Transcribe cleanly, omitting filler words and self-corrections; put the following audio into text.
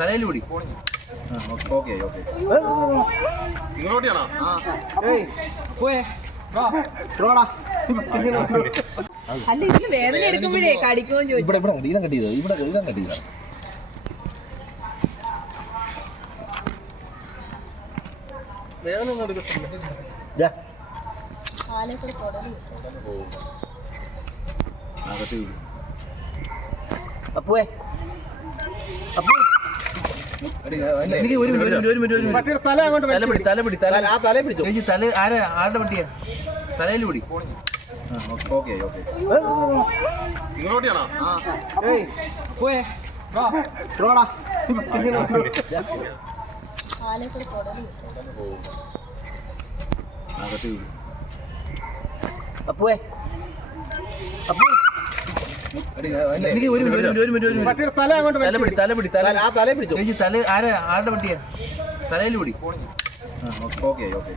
തലയിൽ പിടി. Okay okay. അല്ല ഇതിന് വേദന എടുക്കുമ്പോഴേ കടിക്കുമോ ചോദിച്ചു. ഇവിടെ കട്ടിയത് ഇവിടെ കട്ടിയതാണ്. വേദന ഒന്നും എടുക്കത്തില്ല. അപ്പുവേ എനിക്ക് ഒരു മിനിറ്റ് തല പിടിച്ചു. തല ആരുടെ പട്ടിയാ? തലയിൽ പിടി. Okay okay. അപ്പുവേ എനിക്ക് ഒരു മിനിറ്റ് തല പിടിച്ചു. തല ആരുടെ പട്ടിയാ? തലയിൽ പിടി. Okay okay.